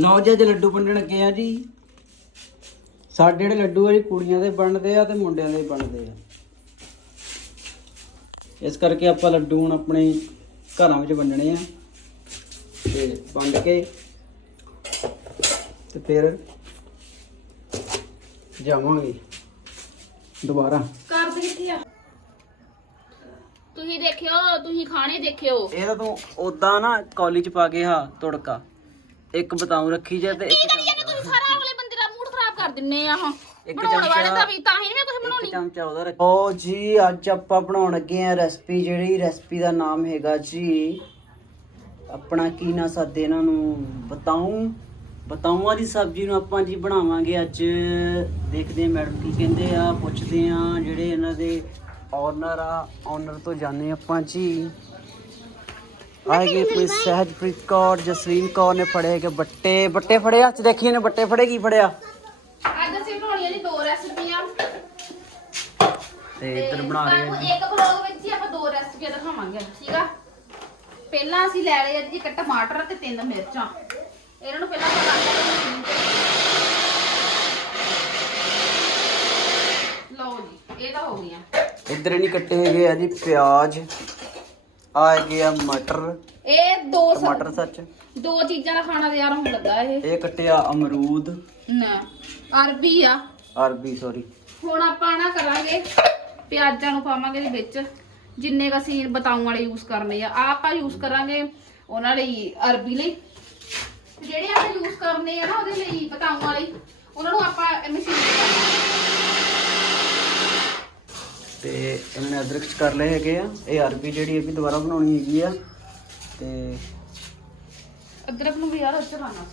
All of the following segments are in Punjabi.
ਲਓ ਜੀ ਅੱਜ ਲੱਡੂ ਵੰਡਣ ਲੱਗੇ ਆ ਜੀ। ਸਾਡੇ ਜਿਹੜੇ ਲੱਡੂ ਆ ਜੀ ਕੁੜੀਆਂ ਦੇ ਬਣਦੇ ਆ ਤੇ ਮੁੰਡਿਆਂ ਦੇ ਬਣਦੇ ਆ। ਇਸ ਕਰਕੇ ਆਪਾਂ ਲੱਡੂ ਹੁਣ ਆਪਣੇ ਘਰਾਂ ਵਿੱਚ ਵੰਡਣੇ ਆ ਤੇ ਵੰਡ ਕੇ ਤੇ ਫਿਰ ਜਾਵਾਂਗੇ ਦੁਬਾਰਾ। ਕਰ ਦੇ ਕਿੱਥੇ ਆ? ਤੁਸੀਂ ਦੇਖਿਓ ਤੁਸੀਂ ਖਾਣੇ ਦੇਖਿਓ। ਇਹ ਤਾਂ ਤੂੰ ਉਦਾਂ ਨਾ ਕੌਲੀ ਚ ਪਾ ਕੇ ਹਾਂ ਤੁੜਕਾ। ਇੱਕ ਬਤਾਉ ਰੱਖੀ ਜੇ ਤੇ ਇੱਕ ਤੁਸੀਂ ਚਮਚਾ। ਸਾਰਾ ਅਗਲੇ ਬੰਦੇ ਦਾ ਮੂਡ ਖਰਾਬ ਕਰ ਦਿੰਨੇ ਆ ਹਾਂ ਇੱਕ ਬਣਾਉਣ ਵਾਲੇ ਚਮਚਾ- ਦਾ ਵੀ ਤਾਂ ਹੀ ਮੈਂ ਕੁਝ ਇੱਕ ਬਣਾਉਣੀ। ਚਮਚਾ ਉਹਦਾ ਰੱਖ। ਓ ਜੀ ਅੱਜ ਆਪਾਂ ਬਣਾਉਣ ਲੱਗੇ ਆ ਰੈਸਪੀ ਜਿਹੜੀ ਰੈਸਪੀ ਦਾ ਨਾਮ ਹੈਗਾ ਜੀ ਆਪਣਾ ਕੀ ਨਾ ਸਾਦੇ ਇਹਨਾਂ ਨੂੰ ਬਤਾਉ। ਬਤਾਊਆਂ ਦੀ ਸਬਜ਼ੀ ਨੂੰ ਆਪਾਂ ਜੀ ਬਣਾਵਾਂਗੇ ਅੱਜ। ਦੇਖਦੇ ਆ ਮੈਡਮ ਕੀ ਕਹਿੰਦੇ ਆ ਪੁੱਛਦੇ ਆ ਜਿਹੜੇ ਇਹਨਾਂ ਦੇ ਓਨਰ ਆ ਓਨਰ ਤੋਂ ਜਾਣੇ ਆਪਾਂ ਜੀ। ਆਏਗੇ ਸਹਿਜਪ੍ਰੀਤ ਕੌਰ ਜਸਲੀਨ ਕੌਰ ਨੇ ਫੜੇ ਕਿ ਬੱਟੇ। ਬੱਟੇ ਫੜੇ ਹੱਥ ਦੇਖੀ ਨੇ ਬੱਟੇ ਫੜੇ ਕੀ ਫੜਿਆ? ਅੱਜ ਅਸੀਂ ਬਣਾਉਣੀਆਂ ਜੀ ਦੋ ਰੈਸਪੀਆਂ। ਤੇ ਇੱਧਰ ਬਣਾ ਰਹੇ ਆ ਤੁਹਾਨੂੰ ਜੀ। ਇੱਕ ਵਲੌਗ ਵਿੱਚ ਹੀ ਆਪਾਂ ਦੋ ਰੈਸਪੀਆਂ ਦਿਖਾਵਾਂਗੇ ਠੀਕ ਆ? ਪਹਿਲਾਂ ਅਸੀਂ ਲੈ ਲਏ ਆ ਜੀ ਇੱਕ ਟਮਾਟਰ ਤੇ ਤਿੰਨ ਮਿਰਚਾਂ। ਇਹਨਾਂ ਨੂੰ ਪਹਿਲਾਂ ਆਪਾਂ ਕੱਟ ਲਿਆ ਮਸ਼ੀਨ ਤੇ ਲਓ ਜੀ ਇਹ ਤਾਂ ਹੋ ਗਈਆਂ। ਇੱਧਰ ਨਹੀਂ ਕੱਟੇ ਹੈਗੇ ਆ ਜੀ ਪਿਆਜ਼। ਆ ਹੈਗੇ ਆ ਮਟਰ। ਇਹ ਦੋ ਸ- ਟਮਾਟਰ ਸੱਚ। ਦੋ ਚੀਜ਼ਾਂ ਦਾ ਖਾਣਾ ਤਿਆਰ ਹੋਣ ਲੱਗਾ ਇਹ। ਇਹ ਕੱਟਿਆ ਅਮਰੂਦ। ਨਾ ਅਰਬੀ ਆ। ਅਰਬੀ ਸੌਰੀ ਹੁਣ ਆਪਾਂ ਨਾ ਕਰਾਂਗੇ ਪਿਆਜ਼ਾਂ ਨੂੰ ਪਾਵਾਂਗੇ ਇਹਦੇ ਵਿੱਚ। ਜਿੰਨੇ ਕ ਅਸੀਂ ਬਤਾਉ ਵਾਲੇ ਯੂਜ਼ ਕਰਨੇ ਆ। ਆਹ ਆਪਾਂ ਯੂਜ਼ ਕਰਾਂਗੇ ਉਹਨਾਂ ਲਈ ਅਰਬੀ ਲਈ। ਤੇ ਜਿਹੜੇ ਆਪਾਂ ਯੂਜ਼ ਕਰਨੇ ਆ ਨਾ ਉਹਦੇ ਲਈ ਬਤਾਉ ਵਾਲੇ ਉਹਨਾਂ ਨੂੰ ਆਪਾਂ ਮਸ਼ੀਨ ਕਰਨਾ ਤੇ ਇਹਨਾਂ ਨੇ ਅਦਰਕ ਚ ਕਰ ਲਏ ਹੈਗੇ ਆ। ਇਹ ਅਰਬੀ ਜਿਹੜੀ ਇਹ ਵੀ ਦੁਬਾਰਾ ਬਣਾਉਣੀ ਹੈਗੀ ਆ। ਤੇ ਅਦਰਕ ਨੂੰ ਵੀ ਯਾਰ ਉੱਚ ਪਾਣਾ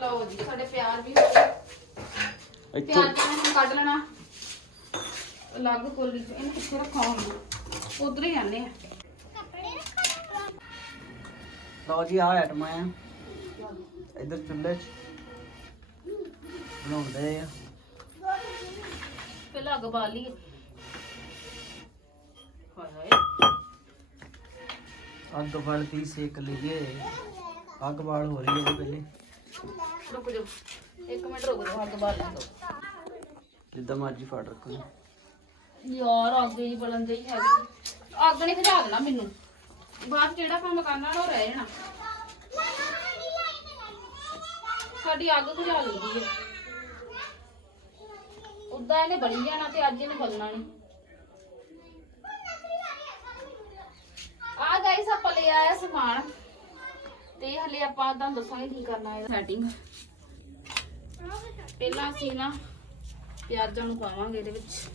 ਲਓ ਜੀ ਸਾਡੇ ਪਿਆਜ਼ ਵੀ ਹੋ ਗਏ। ਇੱਥੋਂ ਪਿਆਜ਼ਾਂ ਨੂੰ ਕੱਢ ਲੈਣਾ। ਅਲੱਗ ਕੋਲੀ ਚ ਇਹਨੂੰ ਕਿੱਥੇ ਰੱਖਾਂ ਹੁਣ। ਉਧਰ ਹੀ ਆਨੇ ਆ। ਲਓ ਜੀ ਆਹ ਆਈਟਮ ਆ ਇੱਧਰ ਚੁੱਲ੍ਹੇ ਚ ਬਣਾਉਂਦੇ ਆ। ਪਹਿਲਾਂ ਅੱਗ ਬਾਲ ਲਈਏ। ਹਾਏ ਹਾਏ। ਅੱਗ ਬਲਦੀ ਸੇਕ ਲਈਏ। ਅੱਗ ਬਾਲ ਹੋ ਰਹੀ ਹੈ ਜੀ ਪਹਿਲੇ। ਰੁਕ ਜਾਓ। ਇੱਕ ਮਿੰਟ ਰੁਕ ਜਾਓ ਅੱਗ ਬਾਲ ਲੈਣ ਦਿਓ ਜਿੱਦਾਂ ਮਰਜ਼ੀ ਫੜ ਰੱਖੋ। ਯਾਰ ਅੱਗ ਹੀ ਬਲਣ ਜਿਹੀ ਹੈਗੀ। ਅੱਗ ਨੇ ਖਿਜਾ ਦੇਣਾ ਮੈਨੂੰ। ਬਾਅਦ 'ਚ ਜਿਹੜਾ ਕੰਮ ਕਰਨਾ ਨਾ ਉਹ ਰਹਿ ਜਾਣਾ। ਸਾਡੀ ਅੱਗ ਖਿਜਾ ਦਿੰਦੀ ਹੈ। ਉਦਾਂ ਇਹਨੇ ਬਲੀ ਜਾਣਾ ਤੇ ਅੱਜ ਇਹਨੇ ਬਲਣਾ ਨਹੀਂ ਆ ਗਾਈਸ ਆਪਾਂ ਲੈ ਆਇਆ ਸਮਾਨ। ਤੇ ਹਲੇ ਆਪਾਂ ਤੁਹਾਨੂੰ ਦੱਸਾਂਗੇ ਕੀ ਕਰਨਾ ਹੈ ਸੈਟਿੰਗ ਪਹਿਲਾਂ ਅਸੀਂ ਨਾ ਪਿਆਜ਼ਾਂ ਨੂੰ ਪਾਵਾਂਗੇ ਇਹਦੇ ਵਿੱਚ।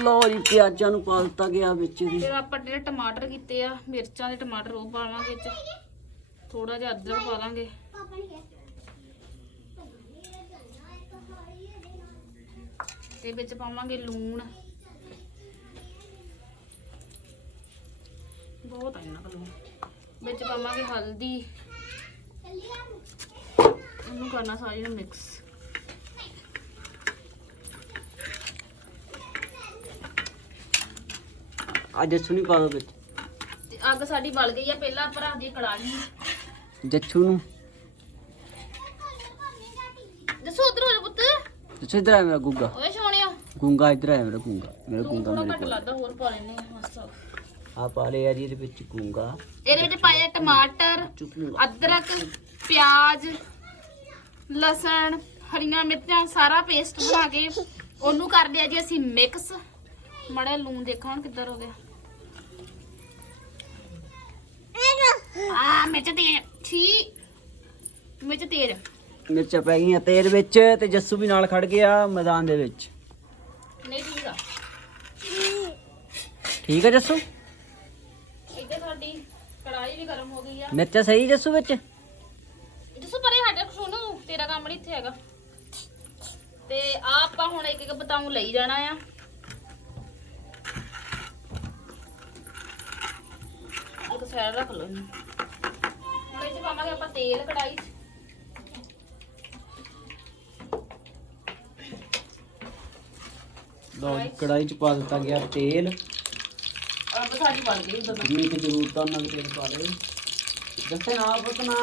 ਲਓ ਜੀ ਪਿਆਜ਼ਾਂ ਨੂੰ ਪਾ ਦਿੱਤਾ ਗਿਆ ਵਿੱਚ ਦੀ ਫਿਰ ਆਪਾਂ ਜਿਹੜੇ ਟਮਾਟਰ ਕੀਤੇ ਆ ਮਿਰਚਾਂ ਦੇ ਟਮਾਟਰ ਉਹ ਪਾਵਾਂਗੇ ਵਿੱਚ। ਥੋੜਾ ਜਿਹਾ ਅਦਰਕ ਪਾ ਲਾਂਗੇ। ਤੇ ਵਿੱਚ ਪਾਵਾਂਗੇ ਲੂਣ। ਬਹੁਤ ਆ ਇਹਨਾਂ ਕੋਲ। ਲੂਣ ਵਿੱਚ ਪਾਵਾਂਗੇ ਹਲਦੀ। ਇਹਨੂੰ ਕਰਨਾ ਸਾਰੀ ਨੂੰ ਮਿਕਸ ਅੱਜ ਨਹੀਂ ਪਾ ਦੋ ਵਿੱਚ। ਤੇ ਅੱਗ ਸਾਡੀ ਬਲ ਗਈ ਆ ਪਹਿਲਾਂ ਰੱਖ ਦਈਏ ਕੜਾਹੀ ਜੱਸੂ ਨੂੰ। ਦੱਸੋ ਉਧਰ ਹੋ ਜਾ ਪੁੱਤ। ਜੱਸੂ ਇੱਧਰ ਆ ਮੇਰਾ ਗੁੱਗਾ। ਓਏ। ਗੁੰਗਾ ਇੱਧਰ ਆ ਮੇਰਾ ਗੁੰਗਾ ਮੇਰਾ ਥੋੜਾ ਮੇਰੇ ਕੋਲ। ਲੱਗਦਾ ਹੋਰ ਪਾ ਲੈਨੇ ਬਸ। ਆ ਪਾ ਲਿਆ ਜੀ ਇਹਦੇ ਵਿੱਚ ਗੁੰਗਾ ਇਹਦੇ ਵਿੱਚ ਪਾਇਆ ਟਮਾਟਰ ਅਦਰਕ ਪਿਆਜ਼ ਲਸਣ ਹਰੀਆਂ ਮਿਰਚਾਂ ਸਾਰਾ ਪੇਸਟ ਬਣਾ ਕੇ ਉਹਨੂੰ ਕਰ ਲਿਆ ਜੀ ਅਸੀਂ ਮਿਕਸ ਮੜਾ ਲੂਣ ਦੇਖਾਂ ਹੁਣ ਕਿੱਧਰ ਹੋ ਗਿਆ। ਆ ਮਿਰਚ ਤੇਜ਼ ਛੀ ਮਿਰਚ ਤੇਜ਼ ਮਿਰਚਾਂ ਪੈ ਗਈਆਂ ਤੇਲ ਵਿੱਚ ਤੇ ਜੱਸੂ ਵੀ ਨਾਲ ਖੜ ਗਿਆ ਮੈਦਾਨ ਦੇ ਵਿੱਚ। ਨਹੀਂ ਠੀਕ ਆ। ਠੀਕ ਜੱਸੂ? ਇੱਧਰ ਸਾਡੀ। ਕੜਾਈ ਵੀ ਗਰਮ ਹੋ ਗਈ ਆ। ਮਿਰਚਾਂ ਸਹੀ ਜੱਸੂ ਵਿੱਚ? ਦੱਸੋ ਪਰੇ ਸਾਡੇ ਸੁਣੋ ਤੇਰਾ ਕੰਮ ਨਹੀਂ ਇੱਥੇ ਹੈਗਾ। ਤੇ ਆ ਆਪਾਂ ਹੁਣ ਇੱਕ ਇੱਕ ਬਤਾਉ ਲਈ ਜਾਣਾ ਆ। ਇੱਕ ਸਾਈਡ ਰੱਖ ਲਓ ਇਹਨੂੰ। ਹੁਣ ਇਹ ਚ ਪਾਵਾਂਗੇ ਆਪਾਂ ਤੇਲ ਕੜਾਈ 'ਚ। ਲਓ ਜੀ, ਕੜਾਹੀ ਚ ਪਾ ਦਿੱਤਾ ਗਿਆ ਤੇਲ। ਅੱਗ ਸਾਡੀ ਬਣ ਗਈ ਉਧਰ ਜਿੰਨੀ ਕਿ ਜ਼ਰੂਰਤ ਆ ਉਹਨਾਂ ਤੇਲ ਪਾ ਦੇ ਦੱਸੇ ਨਾ ਪੁੱਤ ਨਾ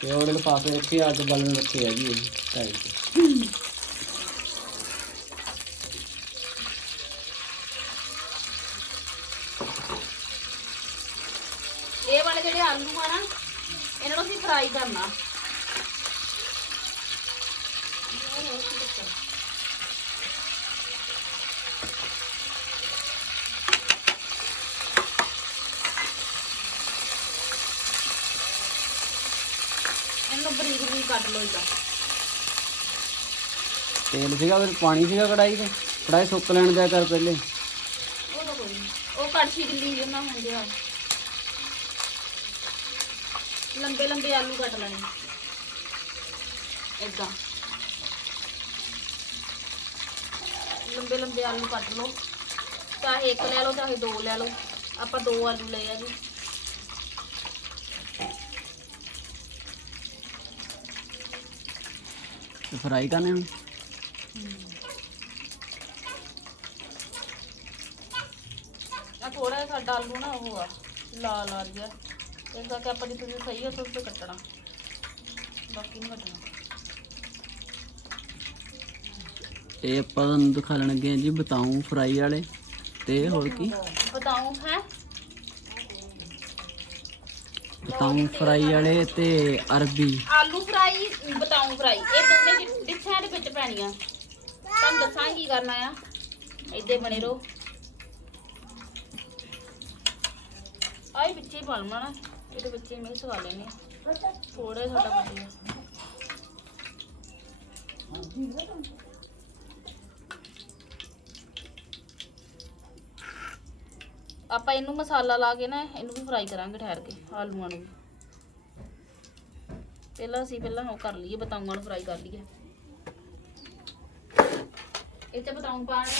ਤੇ ਉਹਦੇ ਲਿਫਾਫੇ ਰੱਖੇ ਅੱਗ ਬਾਲਣ ਰੱਖੇ ਆ ਜੀ ਇਹ ਸਾਈਡ ਤੇ। ਇਹ ਵਾਲੇ ਜਿਹੜੇ ਆਲੂ ਆ ਨਾ ਇਹਨਾਂ ਨੂੰ ਅਸੀਂ ਫਰਾਈ ਕਰਨਾ ਇਹਨੂੰ ਬਰੀਕ ਬਰੀਕ ਕੱਟ ਲਓ ਇਦਾਂ ਤੇਲ ਸੀਗਾ ਫਿਰ ਪਾਣੀ ਸੀਗਾ ਕੜਾਈ ਤੇ? ਕੜਾਈ ਸੁੱਕ ਲੈਣ ਦਿਆ ਕਰ ਪਹਿਲੇ। ਉਹ ਤਾਂ ਕੋਈ ਨੀ। ਉਹ ਕੜਛੀ ਗਿੱਲੀ ਉਹਨਾਂ ਹੁੰਦੇ ਆ। ਲੰਬੇ ਲੰਬੇ ਆਲੂ ਕੱਟ ਲੈਣੇ। ਏਦਾਂ। ਲੰਬੇ ਲੰਬੇ ਆਲੂ ਕੱਟ ਲਓ। ਚਾਹੇ ਇੱਕ ਲੈ ਲਓ ਚਾਹੇ ਦੋ ਲੈ ਲਓ। ਆਪਾਂ ਦੋ ਆਲੂ ਲਏ ਆ ਜੀ। ਤੇ ਫਰਾਈ ਕਰਨੇ ਹੁਣ। ਆ ਥੋੜਾ ਸਾਡਾ ਆਲੂ ਨਾ ਉਹ ਆ ਲਾਲ ਲਾਲ ਜਿਹਾ ਇਸ ਕਰਕੇ ਆਪਾਂ ਜਿੱਥੇ ਜਿੱਥੇ ਸਹੀ ਆ ਉੱਥੇ ਉੱਥੇ ਕੱਟਣਾ। ਬਾਕੀ ਨਹੀਂ ਕੱਟਣਾ। ਇਹ ਆਪਾਂ ਤੁਹਾਨੂੰ ਦਿਖਾ ਲੈਣਗੇ ਆ ਜੀ ਬਤਾਉ ਫਰਾਈ ਵਾਲੇ। ਤੇ ਹੋਰ ਕੀ? ਬਤਾਉਂ ਹੈ। ਬਤਾਉ ਫਰਾਈ ਵਾਲੇ ਤੇ ਅਰਬੀ। ਆਲੂ ਫਰਾਈ ਬਤਾਉਂ ਫਰਾਈ। ਇਹ ਦੋਨੇ ਡਿਸ਼ਾਂ ਦੇ ਵਿੱਚ ਪੈਣੀਆਂ। ਤੁਹਾਨੂੰ ਦੱਸਾਂ ਕੀ ਕਰਨਾ ਆ। ਇੱਦੇ ਬਣੇ ਰਹੋ। ਆਈ ਵਿੱਚੇ ਪਾ ਲਵਾਂ ਇਹਦੇ ਵਿੱਚੇ ਮਿਕਸ ਕਰ ਲੈਣੇ ਥੋੜਾ ਜਿਹਾ ਸਾਡਾ ਪਾ ਆਪਾਂ ਇਹਨੂੰ ਮਸਾਲਾ ਲਾ ਕੇ ਨਾ, ਇਹਨੂੰ ਵੀ ਫਰਾਈ ਕਰਾਂਗੇ ਠਹਿਰ ਕੇ, ਆਲੂਆਂ ਨੂੰ ਵੀ। ਪਹਿਲਾਂ ਅਸੀਂ ਪਹਿਲਾਂ ਉਹ ਕਰ ਲਈਏ ਬਤਾਉਂਆਂ ਨੂੰ ਫਰਾਈ ਕਰ ਲਈਏ। ਇਹ ਚ ਬਤਾਉਂ ਪਾਣੇ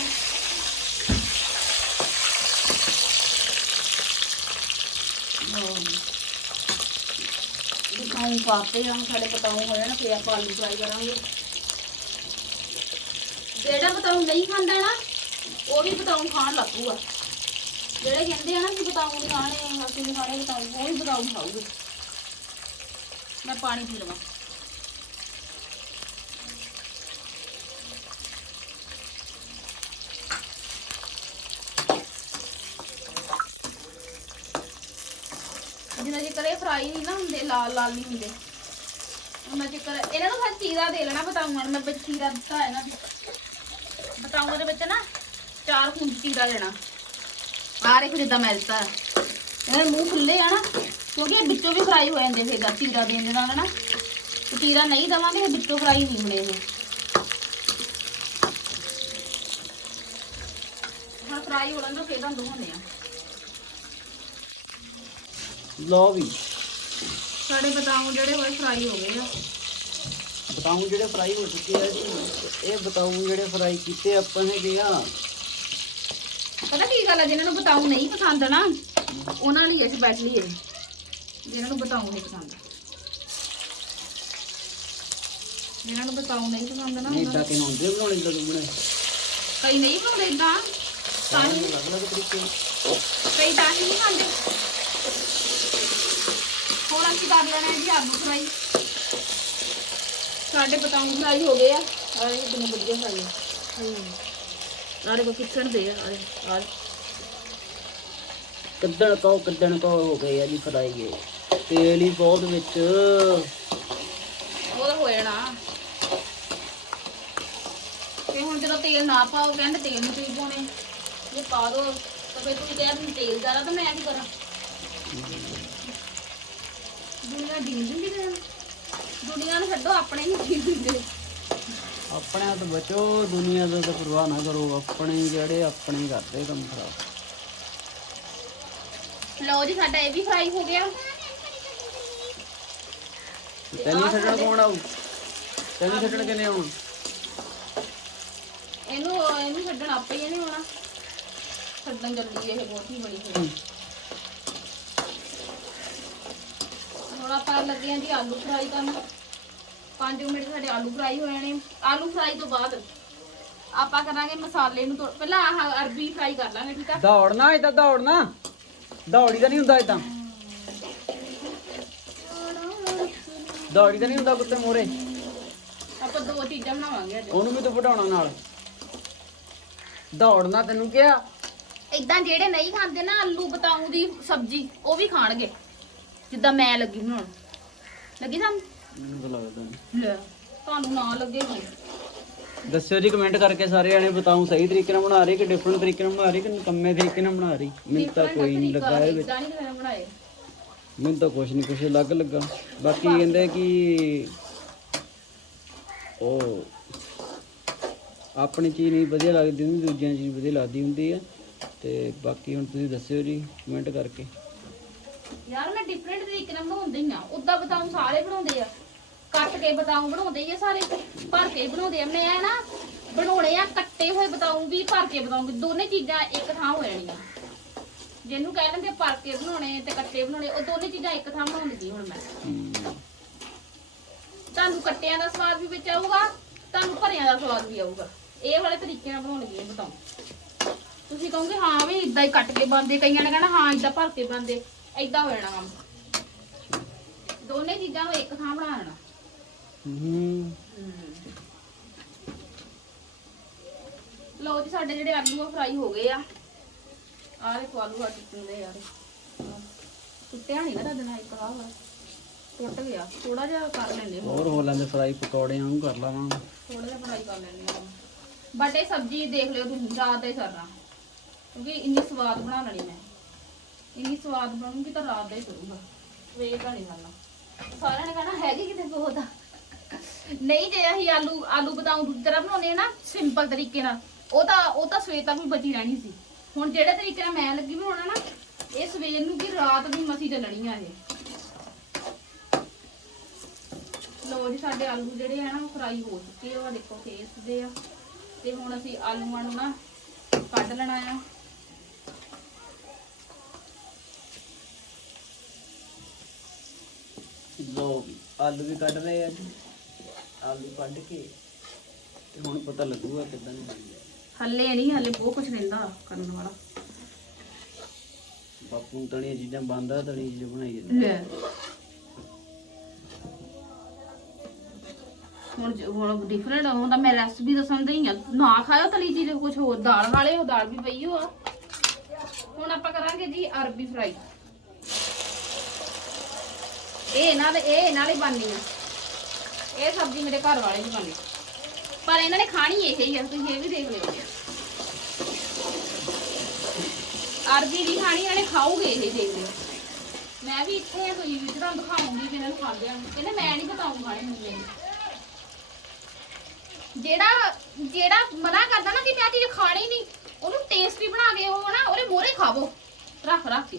ਬਤਾਉਂ ਪਾਤੇ ਆ ਸਾਡੇ ਬਤਾਉਂ ਹੋਇਆ ਨਾ, ਫਿਰ ਆਪਾਂ ਆਲੂ ਫਰਾਈ ਕਰਾਂਗੇ। ਜਿਹੜਾ ਬਤਾਉਂ ਨਹੀਂ ਖਾਂਦਾ ਨਾ, ਉਹ ਵੀ ਬਤਾਉਂ ਖਾਣ ਲੱਗੂਗਾ। ਜਿਹੜੇ ਕਹਿੰਦੇ ਆ ਨਾ ਕਿ ਬਤਾਉਂ ਨਹੀਂ ਖਾਣੇ, ਅਸੀਂ ਨਹੀਂ ਖਾਣੇ ਬਤਾਉਂ ਉਹ ਵੀ ਬਤਾਉਂ ਖਾਊਗੇ। ਮੈਂ ਪਾਣੀ ਪੀ ਲਵਾਂ। ਜਿੰਨਾ ਚਿਰ ਇਹ ਫਰਾਈ ਨਹੀਂ ਨਾ ਹੁੰਦੇ, ਲਾਲ ਲਾਲ ਨਹੀਂ ਹੁੰਦੇ। ਉਹਨਾਂ ਚਿਰ ਇਹਨਾਂ ਨੂੰ ਫਿਰ ਚੀਰਾ ਦੇ ਲੈਣਾ ਬਤਾਉਂਗਾ ਮੈਂ ਵਿੱਚ ਚੀਰਾ ਦਿੱਤਾ ਹੈ ਨਾ। ਬਤਾਉਂਗਾ ਦੇ ਵਿੱਚ ਨਾ ਚਾਰ ਖੁੰਡ ਚੀਰਾ ਲੈਣਾ। ਆਹ ਦੇਖੋ ਜਿੱਦਾਂ ਮੈਂ ਦਿੱਤਾ। ਹੈ। ਇਹਨਾਂ ਦੇ ਮੂੰਹ ਖੁੱਲੇ ਆ ਨਾ ਕਿਉਂਕਿ ਇਹ ਵਿੱਚੋਂ ਵੀ ਫਰਾਈ ਹੋ ਜਾਂਦੇ ਫੇਰ ਚੀਰਾ ਦੇਣ ਦੇ ਨਾਲ ਨਾ ਤੇ ਚੀਰਾ ਨਹੀਂ ਦਵਾਂਗੇ ਇਹ ਵਿੱਚੋਂ ਫਰਾਈ ਨਹੀਂ ਹੋਣੇ ਇਹ। ਹੁਣ ਫਰਾਈ ਹੋ ਲੈਂਦਾ ਫੇਰ ਤੁਹਾਨੂੰ ਦਿਖਾਉਂਦੇ ਆ। ਲੋ ਵੀ। ਸਾਡੇ ਬਤਾਉ ਜਿਹੜੇ ਹੋਏ ਫਰਾਈ ਹੋ ਗਏ ਆ। ਬਤਾਉ ਜਿਹੜੇ ਫਰਾਈ ਹੋ ਚੁੱਕੇ ਆ ਜੀ ਇਹ ਬਤਾਉ ਜਿਹੜੇ ਫਰਾਈ ਕੀਤੇ ਆਪਾਂ ਹੈਗੇ ਆ ਪਤਾ ਕੀ ਗੱਲ ਆ ਜਿਨ੍ਹਾਂ ਨੂੰ ਬਤਾਉ ਨਹੀਂ ਪਸੰਦ ਨਾ ਉਹਨਾਂ ਲਈ ਅਸੀਂ ਬੈਠ ਲਈਏ। ਜਿਨ੍ਹਾਂ ਨੂੰ ਬਤਾਉ ਨਹੀਂ ਪਸੰਦ। ਜਿਨ੍ਹਾਂ ਨੂੰ ਬਤਾਉ ਨਹੀਂ ਪਸੰਦ ਨਾ ਨਹੀਂ ਉਹਨਾਂ ਇਦਾਂ ਕਿ ਹੁੰਦੇ ਬਣਾਉਣੇ ਜਦੋਂ ਬਣੇ? ਕਈ ਨਹੀਂ ਬਣਾਉਂਦੇ ਇਦਾਂ ਤਾਂ ਹੀ ਅਲੱਗ ਅਲੱਗ ਤਰੀਕੇ। ਕਈ ਤਾਂ ਹੀ ਨਹੀਂ ਖਾਂਦੇ ਹੁਣ ਅਸੀਂ ਕਰ ਲੈਣਾ ਹੈ ਜੀ ਆਲੂ ਫਰਾਈ ਸਾਡੇ ਬਤਾਉ ਫਰਾਈ ਹੋ ਗਏ ਆ। ਇਹ ਕਿੰਨੇ ਵਧੀਆ ਫਰਾਈ ਆ। ਆਰੇ ਕੋ ਕਿਚਨ ਦੇ ਆ ਆਰੇ ਆਰੇ ਕੱਦਣ ਕੋ ਕੱਦਣ ਕੋ ਹੋ ਗਏ ਆ ਜੀ ਫਰਾਈ ਇਹ ਤੇਲ ਹੀ ਬਹੁਤ ਵਿੱਚ। ਉਹਦਾ ਹੋ ਜਾਣਾ। ਤੇ ਹੁਣ ਜਦੋਂ ਤੇਲ ਨਾ ਪਾਓ ਕਹਿੰਦੇ ਤੇਲ ਨਹੀਂ ਤੁਸੀਂ ਪਾਉਣੇ? ਜੇ ਪਾ ਦੋ ਤਾਂ ਫਿਰ ਤੁਸੀਂ ਕਹਿੰਦੇ ਤੇਲ ਜ਼ਿਆਦਾ ਤਾਂ ਮੈਂ ਕੀ ਕਰਾਂ? ਦੁਨੀਆ ਜੀਣ ਦਿੰਦੀ ਦੁਨੀਆ ਨੂੰ ਛੱਡੋ ਆਪਣੇ ਨਹੀਂ ਜੀਣ ਦਿੰਦੇ। ਆਪਣੇ ਹੱਥ ਬਚੋ ਦੁਨੀਆ ਦਾ ਤਾਂ ਪਰਵਾਹ ਨਾ ਕਰੋ ਆਪਣੇ ਜਿਹੜੇ ਆਪਣੇ ਕਰਦੇ ਕੰਮ ਖਰਾਬ। ਲਓ ਜੀ ਸਾਡਾ ਇਹ ਵੀ ਫਰਾਈ ਹੋ ਗਿਆ। ਤੇ ਤੈਨੂੰ ਛੱਡਣ ਕੌਣ ਆਊ? ਤੈਨੂੰ ਛੱਡਣ ਕਿਨੇ ਆਉਣ? ਇਹਨੂੰ ਇਹਨੂੰ ਛੱਡਣ ਆਪੇ ਹੀ ਨਹੀਂ ਹੋਣਾ ਛੱਡਣ ਜਲਦੀ ਇਹ ਬਹੁਤ ਹੀ ਬੜੀ ਹੈ ਹੁਣ ਆਪਾਂ ਲੱਗੇ ਆਂ ਜੀ ਆਲੂ ਫਰਾਈ ਕਰਨ। 5 ਮਿੰਟ ਸਾਡੇ ਆਲੂ ਫਰਾਈ ਹੋ ਜਾਣੇ ਆਲੂ ਫਰਾਈ ਤੋਂ ਬਾਅਦ ਆਪਾਂ ਕਰਾਂਗੇ ਮਸਾਲੇ ਨੂੰ ਥੋੜ੍ਹਾ- ਪਹਿਲਾਂ ਆਹ ਅਰਬੀ ਫਰਾਈ ਕਰ ਲਾਂਗੇ ਠੀਕ ਆ? ਦੌੜਨਾ ਇਦਾਂ ਦੌੜਨਾ। ਦੌੜੀ ਤਾਂ ਨਹੀਂ ਹੁੰਦਾ ਇਦਾਂ ਦੌੜੀ ਤਾਂ ਨਹੀਂ ਹੁੰਦਾ ਕੁੱਤੇ ਮੋਰੇ ਆਪਾਂ ਦੋ ਚੀਜ਼ਾਂ ਬਣਾਵਾਂਗੇ ਅੱਜ। ਉਹਨੂੰ ਵੀ ਤੂੰ ਵਢਾਉਣਾ ਨਾਲ। ਦੌੜਨਾ ਤੈਨੂੰ ਕਿਹਾ। ਇਦਾਂ ਜਿਹੜੇ ਨਹੀਂ ਖਾਂਦੇ ਨਾ ਆਲੂ ਬਤਾਊ ਦੀ ਸਬਜ਼ੀ ਉਹ ਵੀ ਖਾਣਗੇ। ਜਿੱਦਾਂ ਮੈਂ ਲੱਗੀ ਬਣਾਉਣ। ਲੱਗੀ ਸਮਝ ਮੈਨੂੰ ਤਾਂ ਲੱਗਦਾ ਨਹੀਂ ਲੈ ਤੁਹਾਨੂੰ ਨਾ ਲੱਗੇ ਹੋਏ। ਦੱਸਿਓ ਜੀ ਕਮੈਂਟ ਕਰਕੇ ਸਾਰੇ ਜਣੇ ਬਤਾਉ ਸਹੀ ਤਰੀਕੇ ਨਾਲ ਬਣਾ ਰਹੀ ਕਿ ਡਿਫਰੈਂਟ ਤਰੀਕੇ ਨਾਲ ਬਣਾ ਰਹੀ ਕਿ ਨਕੰਮੇ ਤਰੀਕੇ ਨਾਲ ਬਣਾ ਰਹੀ? ਮੈਨੂੰ ਤਾਂ ਕੋਈ ਨਹੀਂ ਲੱਗਾ ਇਹ ਵਿੱਚ। ਇਦਾਂ ਨਹੀਂ ਕਿਵੇਂ ਬਣਾਏ। ਮੈਨੂੰ ਤਾਂ ਕੁਛ ਨਹੀਂ ਕੁਛ ਅਲੱਗ ਲੱਗਾ। ਬਾਕੀ ਕਹਿੰਦੇ ਕਿ ਉਹ ਆਪਣੀ ਚੀਜ਼ ਨਹੀਂ ਵਧੀਆ ਲੱਗਦੀ ਹੁੰਦੀ ਦੂਜਿਆਂ ਦੀ ਚੀਜ਼ ਵਧੀਆ ਲੱਗਦੀ ਹੁੰਦੀ ਆ। ਤੇ ਬਾਕੀ ਹੁਣ ਤੁਸੀਂ ਦੱਸਿਓ ਜੀ ਕਮੈਂਟ ਕਰਕੇ। ਯਾਰ ਮੈਂ ਡਿਫਰੈਂਟ ਤਰੀਕੇ ਨਾਲ ਬਣਾਉਂਦੀ ਆ। ਉਦਾਂ ਬਤਾਊ ਸਾਰੇ ਬਣਾਉਂਦੇ ਆ। ਕੱਟ ਕੇ ਬਤਾਊ, ਬਣਾਉਂਦੇ ਹੀ ਆ ਸਾਰੇ। ਭਰ ਕੇ ਬਣਾਉਂਦੇ ਆ। ਮੈਂ ਨਾ ਬਣਾਉਣੇ ਆ, ਕੱਟੇ ਹੋਏ ਬਤਾਊ ਵੀ ਭਰ ਕੇ ਬਤਾਊ ਵੀ ਦੋਨੇ ਚੀਜ਼ਾਂ ਇੱਕ ਥਾਂ ਹੋ ਜਾਣੀਆਂ। ਜਿਹਨੂੰ ਕਹਿ ਲੈਂਦੇ ਭਰ ਕੇ ਬਣਾਉਣੇ ਤੇ ਕੱਟੇ ਬਣਾਉਣੇ, ਉਹ ਦੋਨੇ ਚੀਜ਼ਾਂ ਇੱਕ ਥਾਂ ਬਣਾਉਣ ਲੱਗੀ ਹੁਣ ਮੈਂ। ਤੁਹਾਨੂੰ ਕੱਟਿਆਂ ਦਾ ਸਵਾਦ ਵੀ ਵਿੱਚ ਆਊਗਾ, ਤੁਹਾਨੂੰ ਭਰਿਆਂ ਦਾ ਸਵਾਦ ਵੀ ਆਊਗਾ। ਇਹ ਵਾਲੇ ਤਰੀਕੇ ਨਾਲ ਬਣਾਉਣ ਲੱਗੀ ਆ ਤੁਸੀਂ ਕਹੋਗੇ, ਹਾਂ ਵੀ ਇਦਾਂ ਹੀ ਕੱਟ ਕੇ ਬਣਦੇ। ਕਈਆਂ ਨੇ ਕਹਿਣਾ, ਹਾਂ ਇਦਾਂ ਭਰ ਕੇ ਬਣਦੇ। ਇਦਾਂ ਹੋ ਜਾਣਾ ਕੰਮ। ਦੋਨੇ ਚੀਜ਼ਾਂ ਨੂੰ ਇੱਕ ਥਾਂ ਬਣਾ ਲੈਣਾ। ਲਓ ਜੀ ਸਾਡੇ ਜਿਹੜੇ ਆਲੂ ਆ ਫਰਾਈ ਹੋ ਗਏ ਆ। ਆਹ ਦੇਖੋ ਆਲੂ ਆ ਟੁੱਟਦੇ ਯਾਰ ਟੁੱਟਿਆ ਨਹੀਂ ਨਾ ਤੁਹਾਡੇ ਨਾਲ ਇੱਕ ਆਹ ਵਾ। ਟੁੱਟ ਗਿਆ। ਥੋੜਾ ਜਿਹਾ ਕਰ ਲੈਂਦੇ ਹੋਰ ਹੋਰ ਹੋ ਲੈਂਦੇ ਫਰਾਈ ਪਕੌੜੇ ਵਾਂਗੂ ਕਰ ਲਾਵਾਂਗੇ ਥੋੜਾ ਜਿਹਾ ਫਰਾਈ ਕਰ ਲੈਂਦੇ ਆ ਬਟ ਇਹ ਸਬਜ਼ੀ ਦੇਖ ਲਿਓ ਤੁਸੀਂ ਰਾਤ ਦਾ ਹੀ ਕਰਨਾ ਕਿਉਂਕਿ ਇੰਨੀ ਸਵਾਦ ਬਣਾ ਲੈਣੀ ਮੈਂ। ਇੰਨੀ ਸਵਾਦ ਬਣੂਗੀ ਤਾਂ ਰਾਤ ਦਾ ਹੀ ਕਰੂੰਗਾ ਸਵੇਰ ਦਾ ਨਹੀਂ ਕਰਨਾ ਸਾਰਿਆਂ ਨੇ ਕਹਿਣਾ ਹੈਗੀ ਕਿਤੇ ਬਹੁਤ ਆ? ਨਹੀਂ ਜੇ ਅਸੀਂ ਆਲੂ ਆਲੂ ਬਤਾਉ ਦੂਜੀ ਤਰ੍ਹਾਂ ਬਣਾਉਂਦੇ ਆ ਨਾ ਸਿੰਪਲ ਤਰੀਕੇ ਨਾਲ, ਉਹ ਤਾਂ ਉਹ ਤਾਂ ਸਵੇਰ ਤੱਕ ਵੀ ਬਚੀ ਰਹਿਣੀ ਸੀ। ਹੁਣ ਜਿਹੜੇ ਤਰੀਕੇ ਨਾਲ ਮੈਂ ਲੱਗੀ ਬਣਾਉਣਾ ਨਾ, ਇਹ ਸਵੇਰ ਨੂੰ ਕੀ ਰਾਤ ਦੀ ਮਸੀ ਚੱਲਣੀ ਆ ਇਹ। ਲੋ ਜੀ, ਸਾਡੇ ਆਲੂ ਜਿਹੜੇ ਆ ਨਾ, ਉਹ ਫਰਾਈ ਹੋ ਚੁੱਕੇ ਆ ਦੇਖੋ ਫੇਸ ਦੇ ਆ। ਤੇ ਹੁਣ ਅਸੀਂ ਆਲੂਆਂ ਨੂੰ ਨਾ ਕੱਢ ਲੈਣਾ ਆ। ਲੋ ਆਲੂ ਵੀ ਕੱਢ ਲਏ ਆ ਜੀ। ਆਲੂ ਕੱਢ ਕੇ ਤੇ ਹੁਣ ਪਤਾ ਲੱਗੂਗਾ ਕਿਦਾਂ ਦੇ ਬਣਦੇ ਆ। ਹੱਲੇ ਨਹੀਂ ਹੱਲੇ ਬਹੁਤ ਕੁਝ ਰਹਿੰਦਾ ਕਰਨ ਵਾਲਾ। ਬਾਪੂ ਨੂੰ ਤਣੀਆਂ ਚੀਜ਼ਾਂ ਬੰਦਾ ਤਣੀ ਚੀਜ਼ਾਂ ਬਣਾਈ ਜਾਂਦੇ। ਲੈ। ਹੁਣ ਜ- ਹੁਣ ਡਿਫਰੈਂਟ ਹੁੰਦਾ ਮੈਂ ਰੈਸਪੀ ਦੱਸਣ ਦਈ ਆ। ਨਾ ਖਾਓ ਤਲੀ ਚੀਜ਼ ਕੁਝ ਹੋਰ। ਦਾਲ ਵਾਲੇ ਉਹ ਦਾਲ ਵੀ ਪਈ ਹੋ ਆ ਹੁਣ ਆਪਾਂ ਕਰਾਂਗੇ ਜੀ ਅਰਬੀ ਫਰਾਈ ਇਹ ਦੇ ਇਹ ਇਹਨਾਂ ਲਈ ਬਣਨੀ ਆ। ਇਹ ਸਬਜ਼ੀ ਮੇਰੇ ਘਰ ਵਾਲੇ ਦੀ ਬਣਨੀ ਪਰ ਇਹਨਾਂ ਨੇ ਖਾਣੀ ਇਹ ਹੀ ਆ, ਤੁਸੀਂ ਇਹ ਵੀ ਦੇਖ ਲਿਓ। ਅਰਬੀ ਦੀ ਖਾਣੀ ਇਹਨਾਂ ਨੇ ਖਾਓਗੇ ਇਹ ਦੇਖ ਲਿਓ। ਮੈਂ ਵੀ ਇੱਥੇ ਕੋਈ ਵੀ ਤੁਹਾਨੂੰ ਦਿਖਾਉਂਗੀ ਜਿਹਨਾਂ ਨੂੰ ਖਾਂਦੇ ਆ ਕਹਿੰਦੇ ਮੈਂ ਨਹੀਂ ਬਤਾਉਂ ਖਾਣੇ ਹੁੰਦੇ ਜਿਹੜਾ ਜਿਹੜਾ ਮਨਾ ਕਰਦਾ ਨਾ ਕਿ ਮੈਂ ਆਹ ਚੀਜ਼ ਖਾਣੀ ਨਹੀਂ, ਉਹਨੂੰ ਟੇਸਟੀ ਬਣਾ ਕੇ ਉਹ ਨਾ ਉਹਦੇ ਮੋਰੇ ਖਾਵੋ। ਰੱਖ ਰੱਖ ਕੇ।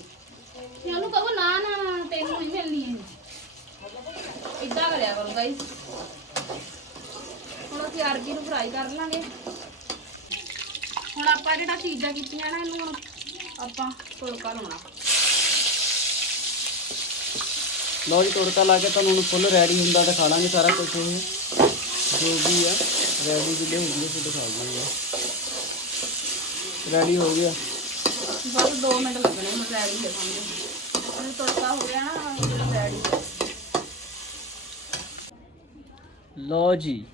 ਤੇ ਉਹਨੂੰ ਕਹੋ, ਨਾ ਨਾ ਤੈਨੂੰ ਨਹੀਂ ਮਿਲਣੀ। ਇਹ ਇਦਾਂ ਕਰਿਆ ਕਰੋ ਗਾਇਸ ਅਸੀਂ ਅਰਬੀ ਨੂੰ ਫਰਾਈ ਕਰ ਲਾਂਗੇ। ਹੁਣ ਆਪਾਂ ਜਿਹੜਾ ਚੀਜ਼ਾਂ ਕੀਤੀਆਂ ਨਾ ਇਹਨੂੰ ਹੁਣ ਆਪਾਂ ਤੜਕਾ ਲਾਉਣਾ। ਲਓ ਜੀ ਤੜਕਾ ਲਾ ਕੇ ਤੁਹਾਨੂੰ ਹੁਣ ਫੁੱਲ ਰੈਡੀ ਹੁੰਦਾ ਦਿਖਾ ਲਾਂਗੇ ਸਾਰਾ ਕੁਝ ਇਹ। ਜੋ ਵੀ ਆ ਰੈਡੀ ਜਿਹੜੇ ਹੁੰਦੇ ਸੀ ਦਿਖਾ ਦਾਂਗੇ ਰੈਡੀ ਹੋ ਗਿਆ। ਬਸ 2 ਮਿੰਟ ਲੱਗਣੇ ਮੈਂ ਰੈਡੀ ਹੁਣ ਤੜਕਾ ਹੋ ਗਿਆ ਨਾ ਰੈਡੀ ਲਓ ਜੀ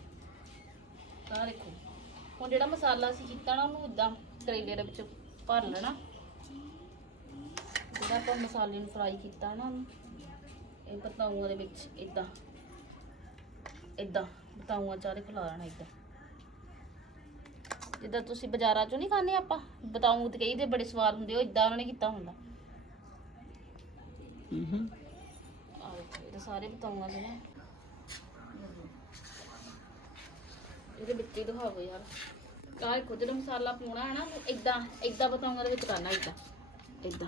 ਹੁਣ ਜਿਹੜਾ ਮਸਾਲਾ ਅਸੀਂ ਕੀਤਾ ਨਾ ਉਹਨੂੰ ਇਦਾਂ ਕਰੇਲੇ ਦੇ ਵਿੱਚ ਭਰ ਲੈਣਾ। ਜਿਹੜਾ ਆਪਾਂ ਮਸਾਲੇ ਨੂੰ ਫਰਾਈ ਕੀਤਾ ਨਾ ਇਹ ਬਤਾਊਆਂ ਦੇ ਵਿੱਚ ਇਦਾਂ ਇਦਾਂ ਬਤਾਊਆਂ ਚਾਰੇ ਖਿਲਾ ਲੈਣਾ ਇਦਾਂ ਜਿੱਦਾਂ ਤੁਸੀਂ ਬਾਜ਼ਾਰਾਂ ਚੋਂ ਨਹੀਂ ਖਾਂਦੇ ਆਪਾਂ ਬਤਾਊ ਤੇ ਕਹੀ ਦੇ ਬੜੇ ਸਵਾਦ ਹੁੰਦੇ ਉਹ ਇਦਾਂ ਉਹਨਾਂ ਨੇ ਕੀਤਾ ਹੁੰਦਾ। ਹੂੰ ਆਹ ਦੇਖੋ ਇਹਦੇ ਸਾਰੇ ਬਤਾਊਆਂ ਦੇ ਨਾ। ਇਹਦੇ ਵਿੱਚ ਹੀ ਦਿਖਾਓ ਯਾਰ। ਆਹ ਦੇਖੋ ਜਿਹੜਾ ਮਸਾਲਾ ਪਾਉਣਾ ਹੈ ਨਾ ਇਦਾਂ ਇਦਾਂ ਬਤਾਊਆਂ ਦੇ ਵਿੱਚ ਕਰਨਾ ਇਦਾਂ ਇਦਾਂ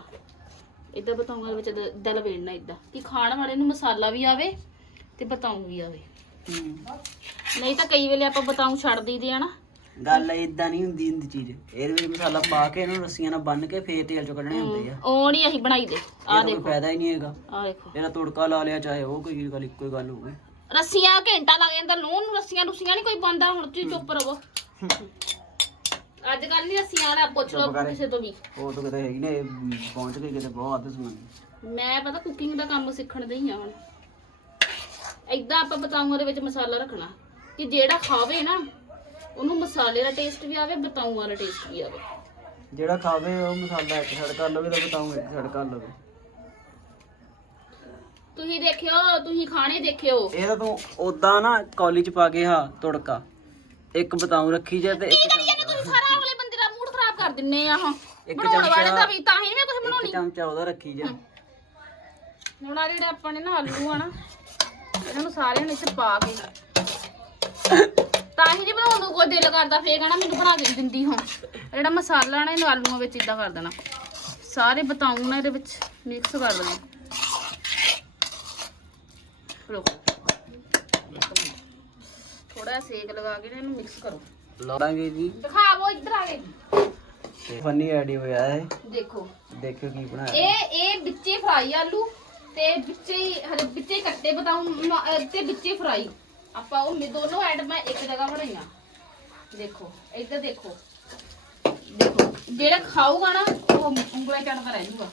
ਇਦਾਂ ਬਤਾਊਆਂ ਦੇ ਵਿੱਚ ਦ- ਏਦਾਂ ਲਵੇੜਨਾ ਇਦਾਂ ਕਿ ਖਾਣ ਵਾਲੇ ਨੂੰ ਮਸਾਲਾ ਵੀ ਆਵੇ ਤੇ ਬਤਾਊ ਵੀ ਆਵੇ। ਨਹੀਂ ਤਾਂ ਕਈ ਵੇਲੇ ਆਪਾਂ ਬਤਾਊ ਛੱਡ ਦਈਦੇ ਆ ਨਾ। ਗੱਲ ਇਦਾਂ ਨਹੀਂ ਹੁੰਦੀ ਹੁੰਦੀ ਚੀਜ਼। ਇਹਦੇ ਵਿੱਚ ਮਸਾਲਾ ਪਾ ਕੇ ਇਹਨੂੰ ਰੱਸੀਆਂ ਨਾਲ ਬੰਨ ਕੇ ਫੇਰ ਤੇਲ ਚੋਂ ਕੱਢਣੇ ਹੁੰਦੇ ਆ। ਉਹ ਨਹੀਂ ਅਸੀਂ ਬਣਾਈ ਦੇ। ਆਹ ਇਹਦਾ ਕੋਈ ਦੇਖੋ। ਫਾਇਦਾ ਹੀ ਨਹੀਂ ਹੈਗਾ। ਆਹ ਦੇਖੋ। ਇਹਦਾ ਤੜਕਾ ਲਾ ਲਿਆ ਚਾਹੇ ਉਹ ਕੋਈ ਗੱਲ ਇੱਕੋ ਹੀ ਗੱਲ ਹੋ ਗਈ ਰੱਸੀਆਂ ਘੰਟਾ ਲੱਗ ਜਾਂਦਾ ਲੂਣ ਰੱਸੀਆਂ ਰੁੱਸੀਆਂ ਨਹੀਂ ਕੋਈ ਪਾਉਂਦਾ ਹੁਣ ਤੁਸੀਂ ਚੁੱਪ ਰਹੋ। ਅੱਜ ਕੱਲ ਨਹੀਂ ਅਸੀਂ ਆਣਾ ਪੁੱਛ ਲਓ ਚੁੱਪ ਕਰ। ਕਿਸੇ ਤੋਂ ਵੀ। ਉਹ ਤਾਂ ਕਿਤੇ ਹੈਗੀ ਨੇ ਪਹੁੰਚ ਗਈ ਕਿਤੇ ਬਹੁਤ ਅੱਧ ਸਮਾਨ। ਮੈਂ ਪਤਾ ਕੁਕਿੰਗ ਦਾ ਕੰਮ ਸਿੱਖਣ ਦੇ ਹੀ ਆ ਹੁਣ। ਏਦਾਂ ਆਪਾਂ ਬਤਾਊਆਂ ਦੇ ਵਿੱਚ ਮਸਾਲਾ ਰੱਖਣਾ ਕਿ ਜਿਹੜਾ ਖਾਵੇ ਨਾ ਉਹਨੂੰ ਮਸਾਲੇ ਦਾ ਟੇਸਟ ਵੀ ਆਵੇ ਬਤਾਊਆਂ ਵਾਲਾ ਟੇਸਟ ਵੀ ਆਵੇ। ਜਿਹੜਾ ਖਾਵੇ ਉਹ ਮਸਾਲਾ ਇੱਕ ਛੜ ਕਰ ਲਵੇ ਤਾਂ ਬਤਾਉਂ ਇੱਕ ਛੜ ਕਰ ਲਵੇ। ਤੁਸੀਂ ਦੇਖਿਓ ਤੁਸੀਂ ਖਾਣੇ ਦੇਖਿਓ। ਇਹ ਤਾਂ ਤੂੰ ਉਦਾਂ ਨਾ ਕੌਲੀ ਚ ਪਾ ਕੇ ਹਾਂ ਤੁੜਕਾ। ਇੱਕ ਬਤਾਉਂ ਰੱਖੀ ਜੇ ਤੇ ਕੀ ਇੱਕ ਕਰੀ ਜਾਂਦੇ ਤੁਸੀਂ ਸਾਰਾ ਅਗਲੇ ਬੰਦੇ ਦਾ ਮੂਡ ਖਰਾਬ ਕਰ ਦਿੰਨੇ ਆ ਹਾਂ ਇੱਕ ਬਣਾਉਣ ਵਾਲੇ ਚਮਚਾ- ਦਾ ਵੀ ਤਾਂ ਹੀ ਨੀ ਮੈਂ ਕੁਝ ਇੱਕ ਬਣਾਉਣੀ ਚਮਚਾ ਉਹਦਾ ਰੱਖੀ ਜਾ। ਹੁਣ ਆ ਜਿਹੜੇ ਆਪਾਂ ਨੇ ਨਾ ਆਲੂ ਆ ਨਾ ਇਹਨਾਂ ਨੂੰ ਸਾਰਿਆਂ ਨੂੰ ਇੱਥੇ ਪਾ ਕੇ। ਤਾਂ ਹੀ ਨਹੀਂ ਬਣਾਉਣ ਨੂੰ ਕੋਈ ਦਿਲ ਕਰਦਾ ਫੇਰ ਕਹਿਣਾ ਮੈਨੂੰ ਬਣਾ ਕੇ ਦਿੰਦੀ ਜਿਹੜਾ ਮਸਾਲਾ ਨਾ ਇਹਨੂੰ ਆਲੂਆਂ ਵਿੱਚ ਇਦਾਂ ਕਰ ਦੇਣਾ। ਸਾਰੇ ਬਤਾਉਂ ਨਾ ਇਹਦੇ ਵਿੱਚ ਮਿਕਸ ਕਰ ਦੇਣਾ। ਰੁਕ ਥੋੜਾ ਸੇਕ ਲਗਾ ਕੇ ਨਾ ਇਹਨੂੰ ਮਿਕਸ ਕਰੋ। ਲਾਵਾਂਗੇ ਜੀ। ਦਿਖਾਵੋ ਇੱਧਰ ਆ ਕੇ ਫਨੀ ਆਈਡੀ ਹੋਇਆ ਹੈ ਦੇਖੋ। ਦੇਖਿਓ ਕੀ ਬਣਾਇਆ। ਇਹ ਇਹ ਵਿੱਚੇ ਫਰਾਈ ਆਲੂ ਤੇ ਵਿੱਚੇ ਹੀ ਹਰੇ ਵਿੱਚੇ ਕੱਟੇ ਬਤਾਉਂ ਤੇ ਵਿੱਚੇ ਫਰਾਈ ਆਪਾਂ ਉਹ ਮੇ ਦੋਨੋਂ ਐਡ ਮੈਂ ਇੱਕ ਜਗ੍ਹਾ ਬਣਾਈਆਂ। ਦੇਖੋ ਇੱਧਰ ਦੇਖੋ। ਦੇਖੋ ਜਿਹੜਾ ਖਾਊਗਾ ਨਾ ਉਹ ਉਂਗਲਾਂ ਚੱਟਦਾ ਰਹਿ ਜੂਗਾ।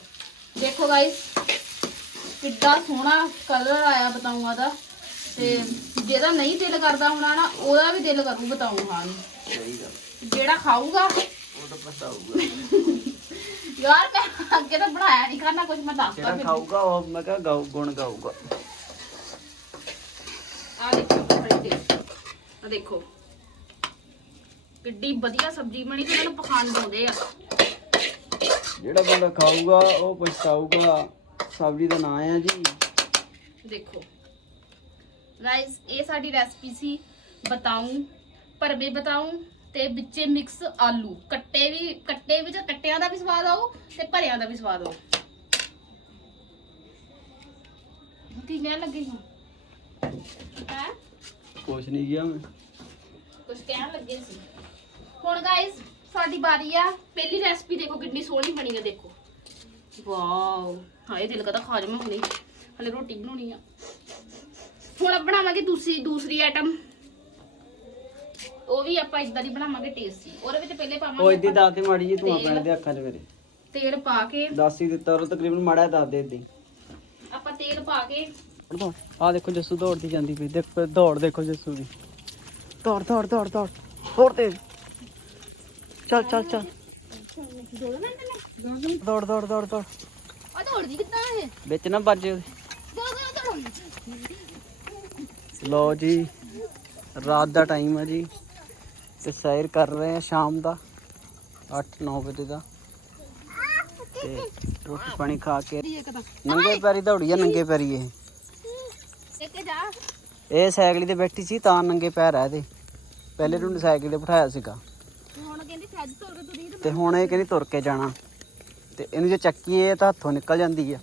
ਦੇਖੋ ਗਾਇਸ ਕਿੱਡਾ ਸੋਹਣਾ ਕਲਰ ਆਇਆ ਬਤਾਊਆਂ ਦਾ। ਤੇ ਜਿਹਦਾ ਨਹੀਂ ਦਿਲ ਕਰਦਾ ਹੋਣਾ ਨਾ ਉਹਦਾ ਵੀ ਦਿਲ ਕਰੂ ਖਾਣ ਨੂੰ। ਸਹੀ ਗੱਲ। ਜਿਹੜਾ ਖਾਊਗਾ। ਉਹ ਤਾਂ ਪਛਤਾਊਗਾ ਯਾਰ ਮੈਂ ਅੱਗੇ ਤਾਂ ਬਣਾਇਆ ਨਹੀਂ ਕਰਨਾ ਕੁਝ ਮੈਂ ਦੱਸਦਾ ਜਿਹੜਾ ਫਿਰ। ਖਾਊਗਾ ਉਹ ਮੈਂ ਕਿਹਾ ਗਾਉ ਗੁਣ ਗਾਊਗਾ। ਆ ਦੇਖੋ ਆ ਦੇਖੋ। ਕਿੱਡੀ ਵਧੀਆ ਸਬਜ਼ੀ ਬਣੀ ਤੇ ਇਹਨਾਂ ਨੂੰ ਪਖੰਡ ਆਉਂਦੇ ਆ। ਜਿਹੜਾ ਬੰਦਾ ਖਾਊਗਾ ਉਹ ਪਛਤਾਊਗਾ। ਸਬਜ਼ੀ ਦਾ ਨਾਂ ਹੈ ਜੀ। ਦੇਖੋ। ਗਾਇਸ ਇਹ ਸਾਡੀ ਰੈਸਪੀ ਸੀ ਬਤਾਉਂ ਭਰਵੇ ਬਤਾਉਂ ਤੇ ਵਿੱਚੇ ਮਿਕਸ ਆਲੂ। ਕੱਟੇ ਵੀ ਕੱਟੇ ਵਿੱਚ ਕੱਟਿਆਂ ਦਾ ਵੀ ਸਵਾਦ ਆਊ ਤੇ ਭਰਿਆਂ ਦਾ ਵੀ ਸਵਾਦ ਆਊ। ਕੀ ਕਹਿਣ ਲੱਗੀ ਹਾਂ ਹੈ? ਕੁਛ ਨਹੀਂ ਗਿਆ ਮੈਂ। ਕੁਝ ਕਹਿਣ ਲੱਗੇ ਸੀ। ਹੁਣ ਗਾਇਸ ਸਾਡੀ ਬਾਰੀ ਆ। ਪਹਿਲੀ ਰੈਸਪੀ ਦੇਖੋ ਕਿੰਨੀ ਸੋਹਣੀ ਬਣੀ ਆ ਦੇਖੋ। ਵਾਓ। ਹਾਏ ਦਿਲ ਕਰਦਾ ਖਾ ਜਾਵਾਂ ਹੁਣੇ ਹਲੇ ਰੋਟੀ ਬਣਾਉਣੀ ਆ। ਹੁਣ ਬਣਾਵਾਂਗੇ ਦੂਸਰੀ ਦੂਸਰੀ ਆਈਟਮ ਉਹ ਵੀ ਆਪਾਂ ਇਦਾਂ ਦੀ ਬਣਾਵਾਂਗੇ ਟੇਸਟੀ ਉਹਦੇ ਵਿੱਚ ਪਹਿਲੇ ਉਹ ਪਾਵਾਂਗੇ ਇੱਦੀ ਦੱਸ ਦੇ ਮਾੜੀ ਜੀ ਤੂੰ। ਆਪਣੇ ਦੇ ਅੱਖਾਂ 'ਚ ਮੇਰੇ ਤੇਲ ਪਾ ਕੇ। ਦੱਸ ਹੀ ਦਿੱਤਾ ਉਹ ਤਕਰੀਬਨ ਮਾੜਾ ਦੱਸ ਦੇ ਇੱਦੀ ਆਪਾਂ ਤੇਲ ਪਾ ਕੇ। ਆ ਦੇਖੋ ਜੱਸੂ ਦੌੜਦੀ ਜਾਂਦੀ ਪਈ। ਦੇਖ ਦੌੜ ਦੇਖੋ ਜੱਸੂ ਦੀ। ਦੌੜ ਦੌੜ ਦੌੜ ਦੌੜ। ਹੋਰ ਤੇਜ਼। ਚੱਲ ਚੱਲ ਚੱਲ। ਦੌੜ ਦੌੜ ਦੌੜ ਦੌੜ। ਆ ਦੌੜਦੀ ਕਿੱਦਾਂ ਇਹ? ਵਿੱਚ ਨਾ ਵੱਜ। ਦੌੜ ਦੌੜ ਦੌੜ। ਲਓ ਜੀ ਰਾਤ ਦਾ ਟਾਈਮ ਹੈ ਜੀ। ਤੇ ਸੈਰ ਕਰ ਰਹੇ ਆ ਸ਼ਾਮ ਦਾ 8-9 ਵਜੇ ਦਾ। ਤੇ ਰੋਟੀ ਪਾਣੀ ਖਾ ਕੇ ਨੰਗੇ ਪੈਰੀ ਦੌੜੀ ਆ ਨੰਗੇ ਪੈਰੀ ਇਹ। ਇਹ ਸਾਈਕਲ ਤੇ ਬੈਠੀ ਸੀ ਤਾਂ ਨੰਗੇ ਪੈਰ ਆ ਇਹਦੇ। ਪਹਿਲੇ ਨੂੰ ਸਾਈਕਲ ਤੇ ਬਿਠਾਇਆ ਸੀਗਾ। ਤੇ ਹੁਣ ਇਹ ਕਹਿੰਦੀ ਤੁਰ ਕੇ ਜਾਣਾ। ਤੇ ਇਹਨੂੰ ਜੇ ਚੱਕੀਏ ਤਾਂ ਹੱਥੋਂ ਨਿਕਲ ਜਾਂਦੀ ਆ।